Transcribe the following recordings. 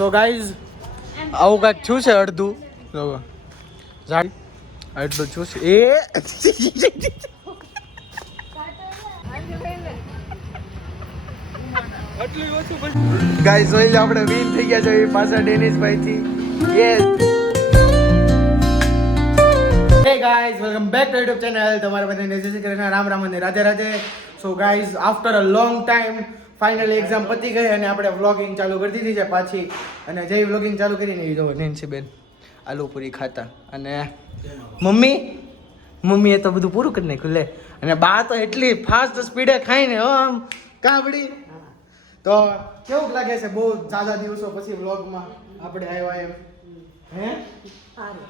તો ગાઈઝ આવું કાંઈક થયું છે અડધું જાડી અડધું થયું છે એ ગાઈઝ જોઈ લો આપણે વિન થઈ ગયા છે પાછા ડેનિશભાઈ થી yes hey guys welcome back to YouTube channel તમારા બધાને જય શ્રી કૃષ્ણ રામ રામ અને Radhe Radhe so guys after a long time finally exam પતી ગઈ અને આપણે વ્લોગિંગ ચાલુ કરી દીધી છે પાછી અને જે વ્લોગિંગ ચાલુ કરીને એ જો નેન્સીબેન આલુ પૂરી ખાતા અને મમ્મીએ તો બધું પૂરું કરી નાખ્યું લે અને બા તો એટલી ફાસ્ટ સ્પીડે ખાઈને હો આમ કાબડી તો કેવું લાગે છે બહુ સાદા દિવસો પછી વ્લોગમાં આપણે આવ્યા એમ હે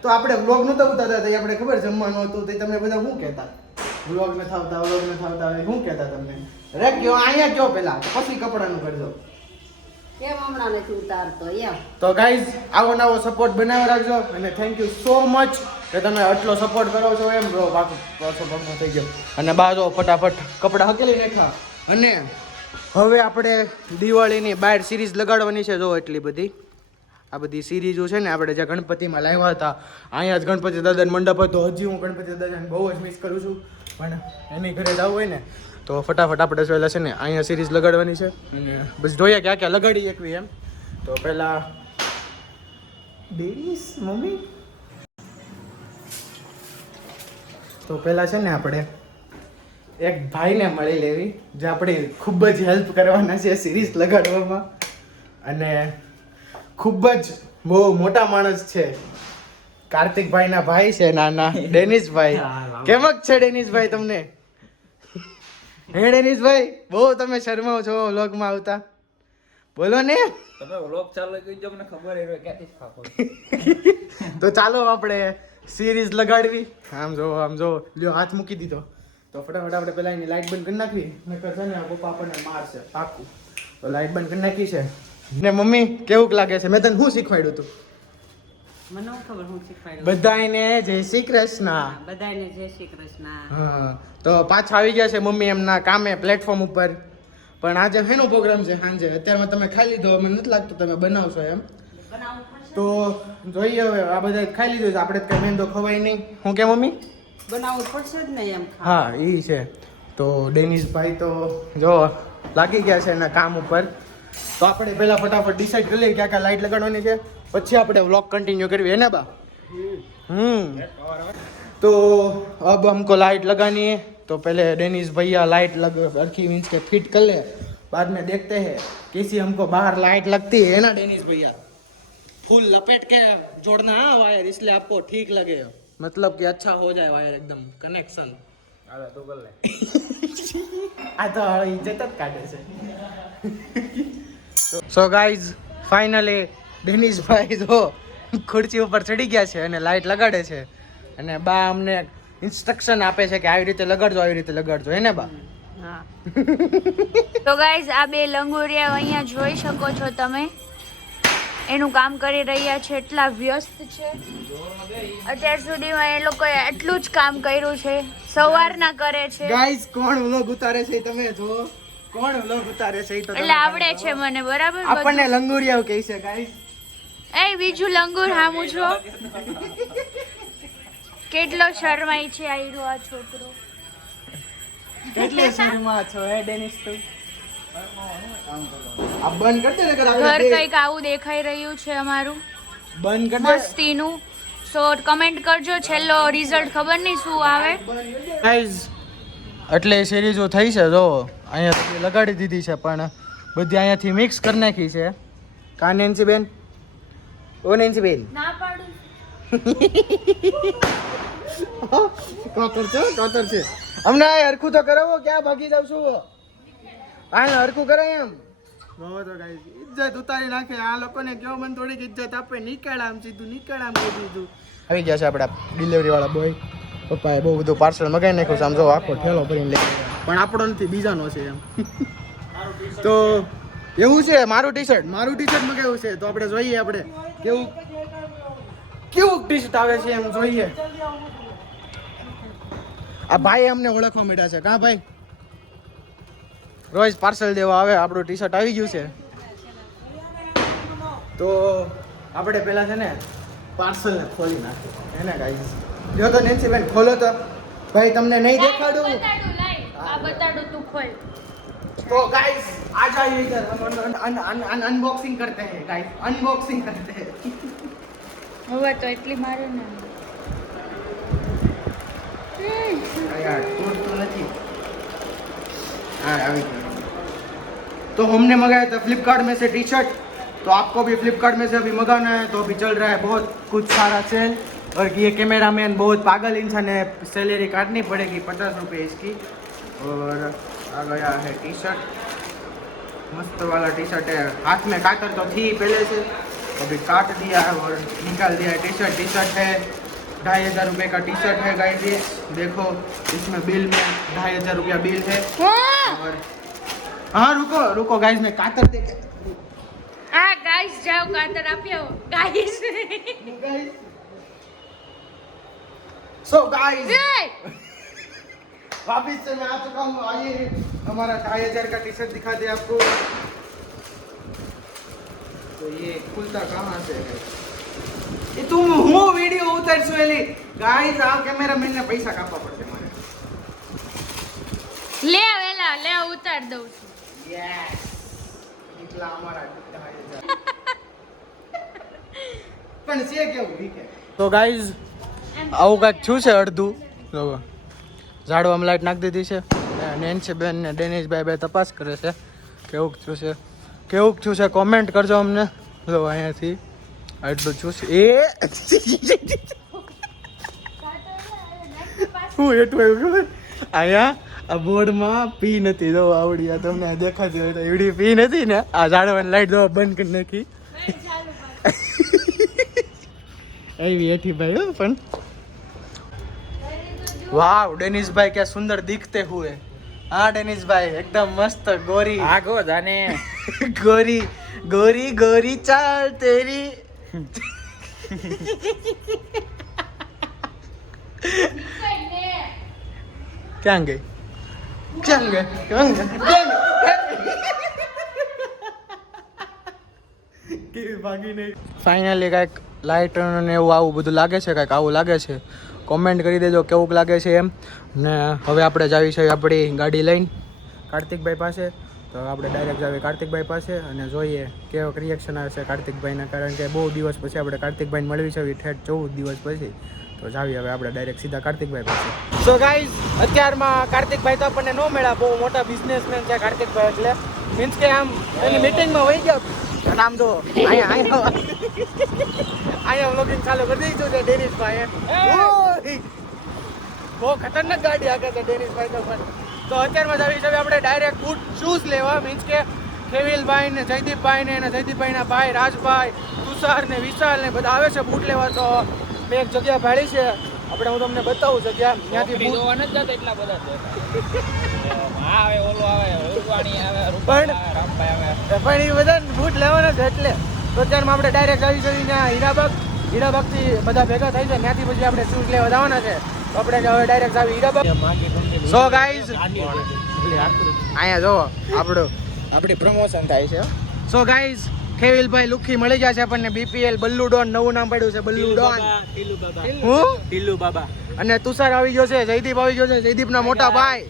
તો આપણે વ્લોગ નહોતા ઉતારતા હતા આપણે ખબર જમવાનું હતું તો તમે બધા શું કહેતા વ્લોગ ન થાવતા શું કહેતા તમને રે કયો અહીંયા કયો પેલા પછી કપડાનું કરજો કેમ હમણાં નથી ઉતારતો એમ તો ગાઈઝ આવો નવો સપોર્ટ બનાવી રાખજો અને થેન્ક યુ સો મચ કે તમે આટલો સપોર્ટ કરો છો એમ બ્રો બાકી સપોર્ટમાં થઈ ગયો અને બાજો ફટાફટ કપડાં હકેલી નાખ્યા અને હવે આપણે દિવાળીની બહાર સિરીઝ લગાડવાની છે જો એટલી બધી આ બધી સિરીઝો છે ને આપણે જે ગણપતિમાં લાવ્યા હતા અહીંયા જ ગણપતિ દાદાનો મંડપ હતો હજી હું ગણપતિ દાદાને બહુ જ મિસ કરું છું પણ એની ઘરે જવું હોય ને તો ફટાફટ આપણે જોયેલા છે ને અહીંયા સિરીઝ લગાડવાની છે અને બસ જોઈએ ક્યાં ક્યાં લગાડી એકવી એમ તો પહેલાં ડેરીસ મમ્મી તો પહેલાં છે ને આપણે એક ભાઈને મળી લેવી જે આપણી ખૂબ જ હેલ્પ કરવાના છે સિરીઝ લગાડવામાં અને ખૂબ જ બહુ મોટા માણસ છે કાર્તિકભાઈના ભાઈ છે નાના ડેનિશભાઈ કેમક છે ડેનિશભાઈ તમને હે ડેનિશભાઈ બહુ તમે શરમાવ છો વ્લોગમાં આવતા બોલો ને તમે વ્લોગ ચાલુ કરી દો મને ખબર હે ક્યાંથી ખાપો તો ચાલો આપણે સિરીઝ લગાડવી આમ જો લ્યો હાથ મૂકી દીધો તો ફટાફટ આપણે પેલા એની લાઈટ બંધ કરી નાખવી નકર છે ને પપ્પા આપણને મારશે પાકું તો લાઈટ બંધ કરી નાખી છે ને મમ્મી કેવું લાગે છે મેં તને શું શીખવાડ્યું હતું મને ખબર હું શીખવાડ્યું બધાને જય શ્રી કૃષ્ણ બધાને જય શ્રી કૃષ્ણ હા તો પાછા આવી ગયા છે મમ્મી એમના કામે પ્લેટફોર્મ ઉપર પણ આજે શેનો પ્રોગ્રામ છે સાંજે અત્યારમાં તમે ખાઈ લીધો મને નથી લાગતું તમે બનાવશો એમ તો જોઈએ હવે આ બધા ખાઈ લીધું છે આપણે કઈ મેંદો ખવાય નહીં હું કે મમ્મી બનાવવું પડશે જ ને એમ હા એ છે તો ડેનિશભાઈ તો જો લાગી ગયા છે એના કામ ઉપર તો આપણે પહેલા ફટાફટ ડિસાઈડ કરી લઈએ ક્યાં ક્યાં લાઈટ લગાડવાની છે પછી આપણે વ્લોગ कंटिन्यू करवी है ना बा तो अब हमको लाइट लगानी है तो पहले डेनिश भैया लाइट रखी मीन्स के फिट कर ले बाद में देखते हैं कैसी हमको बाहर लाइट लगती है ना डेनिश भैया फुल लपेट के जोड़ना है वायर इसलिए आपको ठीक लगे मतलब कि अच्छा हो जाए वायर एकदम कनेक्शन અરે તું કર લે આ તો ઇજ્જત જ કાઢે છે સો ગાઈઝ ફાઇનલી ડેનિશભાઈ જો ખુરશી ઉપર ચડી ગયા છે અને લાઈટ લગાડે છે અને બા અમને ઇન્સ્ટ્રક્શન આપે છે કે આવી રીતે લગાડજો હે ને બા હા તો ગાઈઝ આ બે લંગોરિયા અહીંયા જોઈ શકો છો તમે એનું કામ કરી રહ્યા છે એટલા વ્યસ્ત છે અત્યાર સુધીમાં એ લોકોએ એટલું જ કામ કર્યું છે સવારના કરે છે ગાઈઝ કોણ વ્લોગ ઉતારે છે તમે જો કોણ વ્લોગ ઉતારે છે તો એટલે આવડે છે મને બરાબર આપણને લંગોરિયા કહે છે ગાઈઝ એ બીજું લંગુર હામું છો કેટલો શરમાઈ છે આયરો આ છોકરો કેટલે શર્મા છો હે ડેનિશ તું આ બંધ કરતે ને ઘર કંઈક આવું દેખાઈ રહ્યું છે અમારું બંધ કર દે મસ્તીનું સો કમેન્ટ કરજો છેલ્લો રિઝલ્ટ ખબર નહીં શું આવે ગાઈઝ એટલે સિરીઝો થઈ છે જો અહીંયા લગાડી દીધી છે પણ બધી અહીંયાથી મિક્સ કરી નાખી છે કા નેન્સી બેન ઓ નેન્સી બેન ના પાડું કોતર છે અમને હરખું તો કરાવો ક્યાં ભાગી જાવ છું હા હરખું કરાય એમ બહુ તો ગાઈઝ ઇજ્જત ઉતારી નાખે આ લોકોને કેવો મને થોડીક ઇજ્જત આપે નીકળ આમ સીધું કહી દીધું આવી ગયા છે આપણા ડિલિવરી વાળા બોય પપ્પાએ બહુ બધું પાર્સલ મગાવી નાખ્યું છે આમ જો આખો ઠેલો ભરીને લઈ પણ આપણો નથી બીજાનો છે એમ તો એવું છે મારું ટી શર્ટ મગાવ્યું છે તો આપણે જોઈએ આપણે કેવું ટી શર્ટ આવે છે એમ જોઈએ આ ભાઈ અમને ઓળખવા માંડ્યા છે કા ભાઈ રોજ પાર્સલ દેવા આવે આપણું ટી શર્ટ આવી ગયું છે તો આપણે પહેલા છે ને પાર્સલને ખોલી નાખ્યું હે ને ગાઈસ. જો તો નેન્સીબેન ખોલો તો ભાઈ તમને નહીં દેખાડું. બતાડું લાઈવ આ બતાડું તું ખોલ तो गाइस आ जाइए इधर हम अनबॉक्सिंग करते हैं गाइस अनबॉक्सिंग करते हैं. હવે તો એટલી મારે ને यार टूटતું નથી. हाँ अभी तो हमने मंगाया था फ्लिपकार्ट में से टी शर्ट. तो आपको भी फ्लिपकार्ट में से अभी मंगाना है तो अभी चल रहा है बहुत कुछ सारा सेल. और ये कैमरा मैन बहुत पागल इंसान है. सैलरी काटनी पड़ेगी 50 रुपये इसकी. और आ गया है टी शर्ट. मस्त वाला टी शर्ट है. हाथ में काटर तो थी पहले से अभी काट दिया है और निकाल दिया है. टी शर्ट है 2500 रुपये का टी शर्ट है गाइस. ये देखो इसमें बिल में 2500 रुपया बिल है. और हाँ रुको गाइस मैं कातर दे के આ ગાઈસ જાવ કાતર આપ્યો ગાઈસ सो गाइस वापिस से मैं आ चुका हूँ. आइए हमारा 2500 का टी शर्ट दिखा दे आपको. तो ये खुलता कहाँ से है? ये तुम હું વિડિયો ઉતારશું એલી ગાઈસ. આ કેમેરામેન ને પૈસા કાપવા પડશે મારે. લે વેલા લે ઉતાર દઉં છું યસ એટલા અમારા 2500 પણ છે કેવું વીકે. તો ગાઈસ આવું કાંઈક થયું છે અડધું. જો ઝાડવામાં લાઈટ નાખી દીધી છે. નેન્સી બેન ને ડેનિશભાઈ બે તપાસ કરે છે કેવું થયું છે કોમેન્ટ કરજો અમને. જો અહીંયાથી આટલું થયું છે. એ હું એટલું એવું ખબર અહીંયા આ બોર્ડમાં પી નથી. જો આવડી આ તમને દેખાતી હોય તો એવડી પી નથી ને. આ ઝાડવાની લાઈટ જો બંધ કરી નાખી એવી એઠી ભાઈ હો. પણ वाह डेनिस भाई क्या सुंदर दिखते हुए. हाँ डेनिस भाई एकदम मस्त गोरी આગો જાને गोरी गोरी गोरी चाल तेरी. ક્યાં ગઈ ફાઇનલી કાંઈક લાઇટ ને એવું આવું બધું લાગે છે. કાંઈક આવું લાગે છે. કોમેન્ટ કરી દેજો કેવું લાગે છે એમ. ને હવે આપણે જાવી છે આપણી ગાડી લઈને કાર્તિકભાઈ પાસે. તો આપણે ડાયરેક્ટ જાવી કાર્તિકભાઈ પાસે અને જોઈએ કેવો રિએક્શન આવે છે કાર્તિકભાઈના. કારણ કે બહુ દિવસ પછી આપણે કાર્તિકભાઈને મળવી છે ઠેઠ 14 દિવસ પછી. તો જાવી હવે આપણે ડાયરેક્ટ સીધા કાર્તિકભાઈ પાસે. સો ગાઈઝ અત્યારમાં કાર્તિકભાઈ તો આપણને ન મળ્યા. બહુ મોટા બિઝનેસમેન છે કાર્તિકભાઈ. એટલે મીન્સ કે આમ એની મિટિંગમાં વહી ગયો. અને આમ જો અહીંયા વ્લોગિંગ ચાલુ કરી દીધું છે ડેનિશભાઈએ. બહુ ખતરનાક ગાડી હાકે છે ડેનિશભાઈ તો. પણ તો અત્યારમાં જ આવી છે આપણે ડાયરેક્ટ બૂટ શૂઝ લેવા. મીન્સ કે ખેવિલભાઈ ને જયદીપભાઈ ને જયદીપભાઈના ભાઈ રાજભાઈ તુષાર ને વિશાલ ને બધા આવે છે બૂટ લેવા. તો મેં એક જગ્યા ભાડી છે આપણે. હું તમને બતાવું જગ્યા ત્યાંથી બૂટ જોવા નથી જતા એટલા બધા છે. આવે ઓલો આવે રૂપાણી આવે પણ રામભાઈ આવે પણ એ બધા બૂટ લેવાના છે એટલે. તો અત્યારમાં આપણે ડાયરેક્ટ આવી જઈએ ત્યાં હીરાબાગથી બધા ભેગા થાય છે. ત્યાંથી પછી આપણે શૂઝ લેવા જવાના છે. તો આપણે હવે ડાયરેક્ટ આવી હીરાબાગ. સો ગાઈઝ અહીંયા જો આપણી પ્રમોશન થાય છે. સો ગાઈઝ ખેવિલભાઈ લુખી મળી ગયા છે આપણને. બીપીએલ બલ્લુ ડોન નવું નામ પડ્યું છે બલ્લુ ડોન. હું ટીલુ બાબા અને તુષાર આવી ગયો છે. જયદીપ આવી ગયો છે. જયદીપના મોટા ભાઈ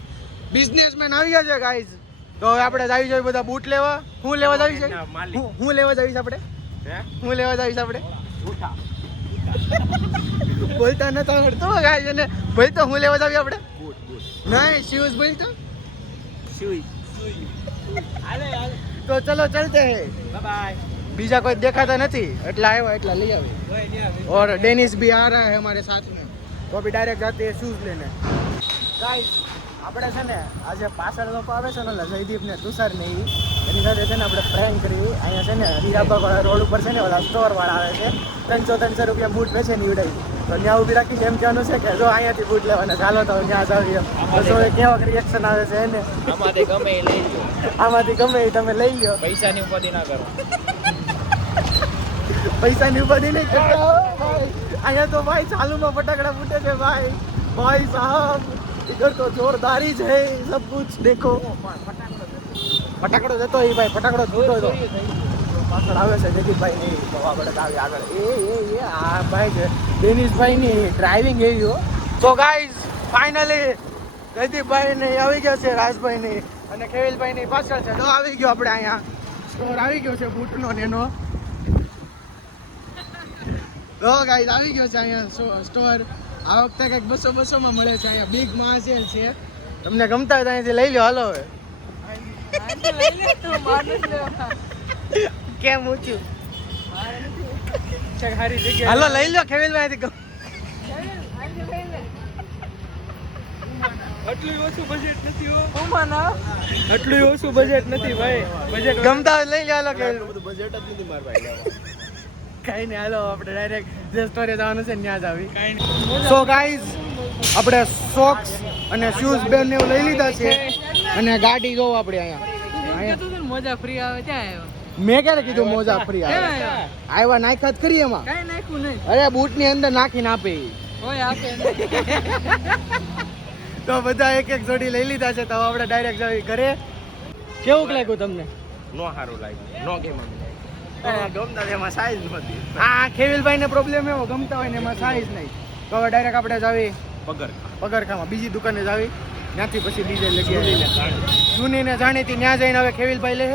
બિઝનેસમેન આવી ગયા છે ગાઈઝ. તો હવે આપણે આવી જોઈએ બધા બૂટ લેવા. હું લેવા જાવી છે હું લેવા જાવીશ આપણે હું લેવા જાવીશ આપણે બોલતા નતા આવડતો ગાઈઝ. અને ભાઈ તો હું લેવા જાવી આપણે નહીં શૂઝ બોલ તો તો ચલો ચલતે હે. બાય બીજા કોઈ દેખાતા નથી એટલા આવ્યા એટલા લઈ આવે. और डेनिस भी आ रहा है हमारे साथ में. तो अभी डायरेक्ट जाते हैं शूज लेने. गाइस આપણે છે ને આજે પાછળ લોકો આવે છે ને જયદીપ ને તુષાર ને એની સાથે છે ને આપણે પ્રેન્ક કરી. અહીંયા છે ને હીરાબાગ વાળા રોડ ઉપર છે ને ઓલા સ્ટોર વાળા આવે છે 300 રૂપિયા બૂટ વેચે નીવડાવી. તો ત્યાં ઊભી રાખી એમ કહેવાનું છે કે જો અહીંયાથી બૂટ લેવાના ચાલો તો ત્યાં જાવીએ. તો કેવો રિએક્શન આવે છે એને. આમાંથી ગમે એ લઈ લો. આમાંથી ગમે એ તમે લઈ લો. પૈસાની ઉપાધિ ના કરો. પૈસાની ઉપાધિ નહીં કરતા હો ભાઈ. અહીંયા તો ભાઈ ચાલુમાં ફટાકડા ફૂટે છે ભાઈ. ભાઈ સાहब इधर तो जोरदारी है सब कुछ देखो. फटाकड़ो जतो ही भाई फटाकड़ो छूटो तो પાછળ આવે છે જગીરભાઈ ની તો આપણે આવી આગળ એ આ ભાઈ છે ડેનિશભાઈ ની ડ્રાઇવિંગ એવી હો. તો ગાઈઝ ફાઇનલી જયદીપભાઈ ને આવી ગયા છે, રાજભાઈ ની અને ખેવિલભાઈ ની પાછળ છે. તો આવી ગયો આપણે અહીંયા સ્ટોર આવી ગયો છે બૂટનો ને એનો. તો ગાઈઝ આવી ગયો છે અહીંયા સ્ટોર. આ વખતે કંઈક 200 માં મળે છે અહીંયા. બિગ માસેલ છે. તમને ગમતા હોય તો અહીંથી લઈ લો. હાલો હવે કેમ ઊંચું હાલો લઈ લો ખેવિલભાઈ થી. આટલું ઓછું બજેટ નથી હો આટલું ઓછું બજેટ નથી ભાઈ. બજેટ ગમતા હોય લઈ લો. હાલો ખેવિલ બજેટ જ નથી માર ભાઈ. કઈ નહીં હાલો આપણે ડાયરેક્ટ જે સ્ટોરે જવાનું છે ત્યાં જ આવી. સો ગાઈઝ આપણે સોક્સ અને શૂઝ બેન એવું લઈ લીધા છે અને ગાડી જોવો આપણે અહીંયા મજા ફ્રી આવે ત્યાં મેં ક્યારે કીધું મોજા ફ્રી આવ્યા નાખ્યા જ કરી એમાં. કઈ નાખ્યું નહીં. અરે બૂટ ની અંદર નાખીને આપે. કોઈ આપે તો બધા એક એક જોડી લઈ લીધા છે. તો આપણે ડાયરેક્ટ જઈ ઘરે. કેવું લાગ્યું તમને? નો સારું લાગ્યું નો ગેમ ગમતા એમાં સાઈઝ નથી. હા ખેવિલભાઈ ને પ્રોબ્લેમ એવો ગમતા હોય ને એમાં સાઈઝ નહીં. તો હવે ડાયરેક્ટ આપણે જાવી પગરખામાં બીજી દુકાને જાવી. ત્યાંથી પછી બીજે લગી જૂની ને જાણીતી ત્યાં જઈને હવે ખેવિલભાઈ લે.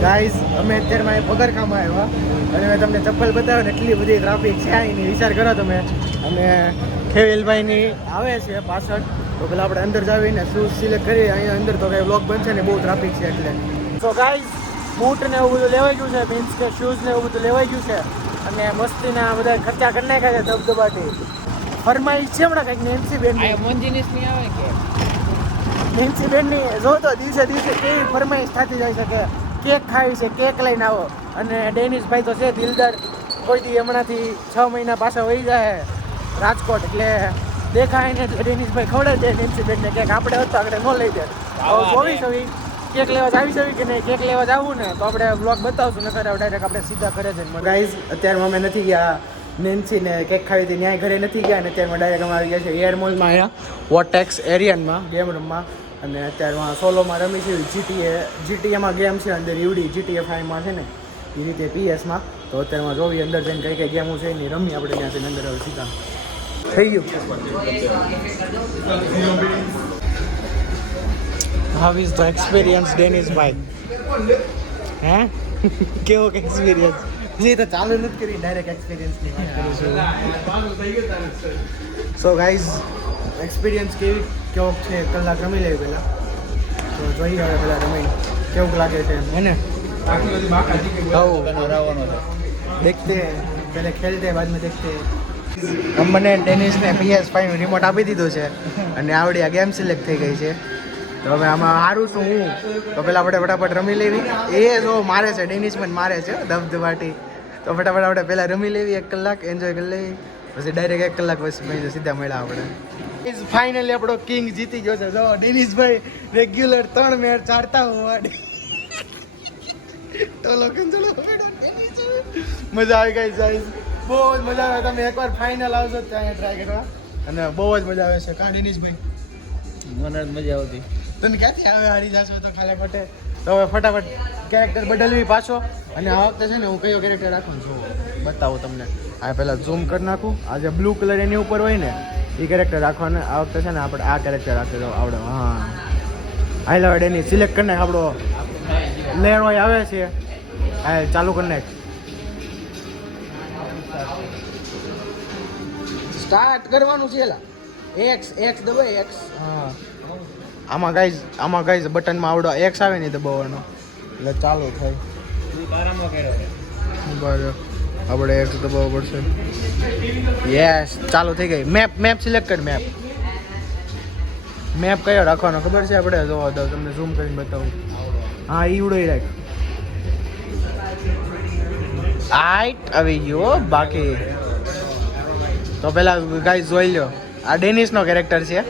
ગાઈઝ અમે અત્યારમાં પગરખામાં આવ્યા અને મેં તમને ચપ્પલ બતાવ્યો ને એટલી બધી ટ્રાફિક છે અહીંની. વિચાર કરો તમે. અને ખેવિલભાઈની આવે છે પાછળ. તો પેલા આપણે અંદર જાવીને શૂઝ સિલેક્ટ કરી અહીંયા અંદર તો કઈ વ્લોગ બનશે ને બહુ ટ્રાફિક છે એટલે. સો ગાઈઝ બૂટ ને એવું બધું લેવાઈ ગયું છે. મીન્સ કે શૂઝ ને એવું બધું લેવાઈ ગયું છે અને મસ્તીના બધા ખર્ચા કરી નાખ્યા છે ધબધબાટી. ફરમાઈશ છે હમણાં કંઈક નેન્સી બેન મંજીનિસ ની આવે કે નેન્સી બેનની જો તો દિવસે કેવી ફરમાઈશ થતી જાય છે કે કેક ખાવી છે, કેક લઈને આવો. અને ડેનિશભાઈ તો છે દિલદાર. કોઈ દી હમણાંથી 6 મહિના પાછા વહી જાય રાજકોટ એટલે દેખાય ને એટલે ડેનિશભાઈ ખવડાવી દે નેન્સી બેનને કેક. આપણે હતો આપણે ન લઈ દે. જોવી છવી કેક લેવા જ આવી છવી કે નહીં. કેક લેવા જ આવવું ને તો આપણે બ્લોગ બતાવશું. નકર ડાયરેક્ટ આપણે સીધા ઘરે જઈને. ગાઈઝ અત્યારમાં અમે નથી ગયા નેન્સી ને કેક ખાવી હતી ન્યાય ઘરે નથી ગયા અને અત્યારમાં ડાયરેક્ટ અમે આવી ગયા છે એર મોલમાં અહીંયા વોટેક્સ એરિયનમાં ગેમ રમવા. અને અત્યારમાં સોલોમાં રમી છે જીટીએમાં ગેમ છે અંદર એવડી GTA 5માં છે ને એ રીતે PS માં. તો અત્યારમાં જોવી અંદર જઈને કઈ કઈ ગેમો છે એની રમી આપણે ત્યાં જઈને અંદર હવે સીધા થઈ ગયું. હાઉ ઇઝ ધ એક્સપિરિયન્સ ડેનિશભાઈ? હે કેવો એક્સપિરિયન્સ? જે તો ચાલુ નથી કરી ડાયરેક્ટ એક્સપિરિયન્સની વાત કરું છું. સો ગાઈઝ એક્સપિરિયન્સ કેવો છે કલાક રમી લેવી પહેલાં. તો જોઈએ હવે પહેલાં રમી કેવું લાગે છે એને. દેખતે પહેલે ખેલતે બાદ મેં દેખતે. અમને ડેનિશને PS5 નું રિમોટ આપી દીધું છે અને આવડી આ ગેમ સિલેક્ટ થઈ ગઈ છે. તો હવે આમાં સારું શું હું તો પહેલાં આપણે ફટાફટ રમી લેવી. એ જો મારે છે ડેનિશ મને મારે છે ધબધબાટી. તો ફટાફટ આપણે પહેલાં રમી લેવી 1 કલાક એન્જોય કરી લેવી પછી ડાયરેક્ટ 1 કલાક પછી સીધા મળ્યા આપણે. ફાઇનલી આપણો કિંગ જીતી ગયો છે. જો ડેનિશભાઈ રેગ્યુલર 3 મેચ ચારતા હોવા ટોલો કંચળો મજા આવી ગઈ સાઈઝ. બહુ જ મજા આવે. તમે એકવાર ફાઇનલ આવશો ત્યાં ટ્રાય કરવા અને બહુ જ મજા આવે છે. કાં ડેનિશભાઈ? મને મજા આવતી. તને ક્યાંથી આવે હારી જશો તો ખાલા માટે. તો હવે ફટાફટ કેરેક્ટર બદલવી પાછો. અને આ વખતે છે ને હું કયો કેરેક્ટર રાખવાનું છું બતાવું તમને. આ પહેલાં ઝૂમ કરી નાખું. આ જે બ્લુ કલર એની ઉપર હોય ને એ કેરેક્ટર રાખવાનું. આ વખતે છે ને આપણે આ કેરેક્ટર રાખી દો આવડે. હા આઈ લવ એની સિલેક્ટ કરી નાખ. આપણો લેરોય આવે છે. હા ચાલુ કરી નાખ. સ્ટાર્ટ કરવાનું છે એલા X દબાય X. હા આમાં ગાઈઝ બટનમાં આવડો X આવે ને દબાવવાનો એટલે ચાલુ થાય. બરાબર આપણે X દબાવવો પડશે. યસ ચાલુ થઈ ગઈ. મેપ સિલેક્ટ કર. મેપ કયો રાખવાનો ખબર છે આપણે? જોવા દો તમને ઝૂમ કરીને બતાવું. હા ઈવડો રાખ. આઈટ આવી ગયો. બાકી તો પેલા ગાઈઝ જોઈ લો. આ ડેનિશનો કેરેક્ટર છે.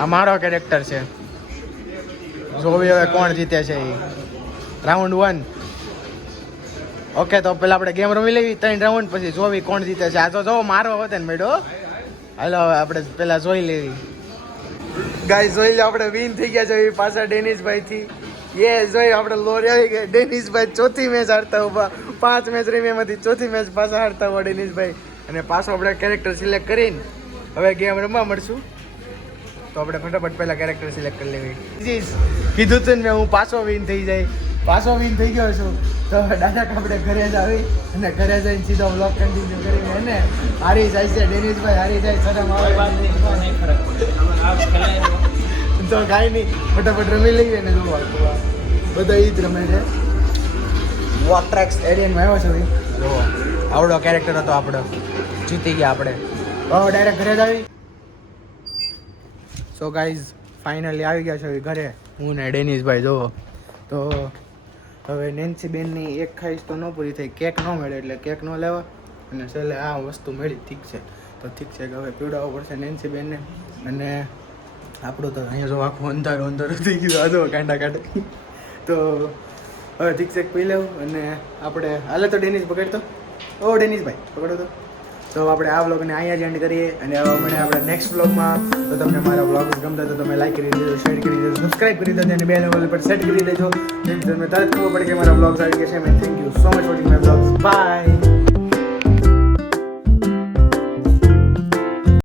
આ મારો કેરેક્ટર છે. જોવી હવે કોણ જીતે છે એ. રાઉન્ડ 1. ઓકે તો પેલા આપણે ગેમ રમી લેવી 3 રાઉન્ડ પછી જોવી કોણ જીતે છે. આ તો જો મારો હોતે ને મેડો. હાલો હવે આપણે પેલા જોઈ લેવી. ગાઈસ જોઈ લો આપણે વિન થઈ ગયા છે પાછા ડેનિશભાઈ થી. એ જોઈ આપણે લોરી આવી ગઈ. ડેનિશભાઈ ચોથી મેચ હારતા ઉભા. 5 મેચ રમી એમાંથી ચોથી મેચ પાછા હારતા ઉભા ડેનિશભાઈ. અને પાછો આપણે કેરેક્ટર સિલેક્ટ કરીને હવે ગેમ રમવા મળશું. તો આપણે ફટાફટ પહેલા કેરેક્ટર સિલેક્ટ કરી લેવી. કીધું તું ને હું પાછો વિન થઈ જાય. પાછો વિન થઈ ગયો છું તો ડાયરેક્ટ આપણે ઘરે જ આવી અને ઘરે જઈને સીધો બ્લોગ કન્ટિન્યુ કરીને એને હારી જાય છે ડેનિશભાઈ. હારી જાય શરમ કોઈ વાત આવે નહીં, નહીં ફરક પડે. હવે આ ખેલાય તો કાંઈ નહીં, ફટાફટ રમી લઈએ ને જોવા બધા ઈ જ રમે છે. વોટ્રેક્સ એરિયનમાં આવ્યો છે ભાઈ. જોવો આવડો કેરેક્ટર હતો આપણો. જીતી ગયા આપણે. હવે ડાયરેક્ટ ઘરે જ આવી. સો ગાઈઝ ફાઇનલી આવી ગયા છે ઘરે હું ને ડેનિશભાઈ. જોવો તો હવે નેન્સી બેનની એક ખાઈશ તો ન પૂરી થઈ. કેક ન મળે એટલે કેક ન લેવા અને છેલ્લે આ વસ્તુ મળી. ઠીક છે તો ઠીક છે કે હવે પીવડાવવું પડશે નેન્સી બેનને. અને આપણું તો અહીંયા જો આખું અંધારું અંધારું થઈ ગયું. આ જો કાંડા કાઢે તો હવે ઠીક છે પી લેવું. અને આપણે હાલે તો ડેનિશ પકડતો. ઓ ડેનિશભાઈ પકડો તો આપણે આ વ્લોગને અહીંયા જ એન્ડ કરીએ. અને હવે મળે આપણે નેક્સ્ટ વ્લોગમાં. તો તમને મારા વ્લોગ્સ ગમતા તો તમે લાઈક કરી દેજો, શેર કરી દેજો, સબસ્ક્રાઈબ કરી દેજો અને બેલ આઇકન પર સેટ કરી દેજો. તમને તરત ખબર પડે કે મારા વ્લોગ્સ આવી ગયા છે. Thank you so much watching my vlogs. By.